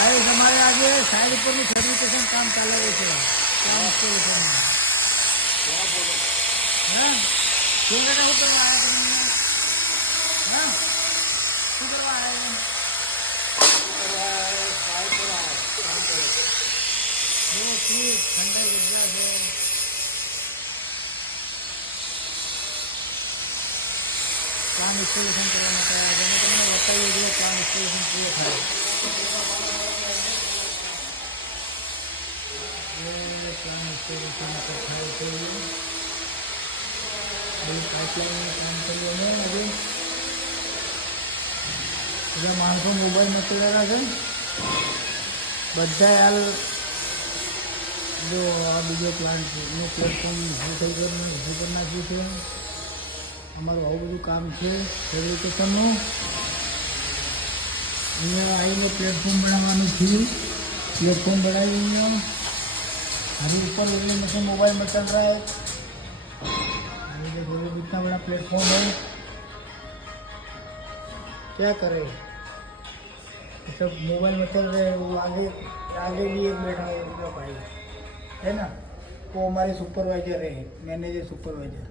भाई हमारे आगे साइड पर भी फेब्रिकेशन काम चालू है काम इंस्टॉलेशन क्या बोलो हैं क्यों बेटा ऊपर आया तुमने हैं ऊपर आया है साइड पर आया काम करे वो ठीक ठंडा लग है काम इंस्टॉलेशन करवाना पड़ेगा मैंने तुम्हें बताइए जो काम इंस्टॉलेशन किए था ये काम इंस्टॉलेशन करता है तो अभी पाइपलाइन में काम करिए ને अभी બધા માણસો મોબાઈલ મચેલા છે બધા હાલ જો આ બીજો પ્લાન્ટ છે એનું પ્લેટફોર્મ ઊભું થઈ ગયું ઊભું કરી નાખ્યું છે અમારું આવું બધું કામ છે ફેબ્રિકેશનનું અહીંયા આવીને પ્લેટફોર્મ બનાવવાનું થયું प्लेटफॉर्म बनाई हुई है अभी ऊपर लेने में से मोबाइल में चल रहा है अभी देखो इतना बड़ा प्लेटफॉर्म है क्या करे सब मोबाइल में चल रहे हैं वो आगे आगे भी एक बैठा है भाई है ना वो हमारे सुपरवाइजर है मैनेजर सुपरवाइजर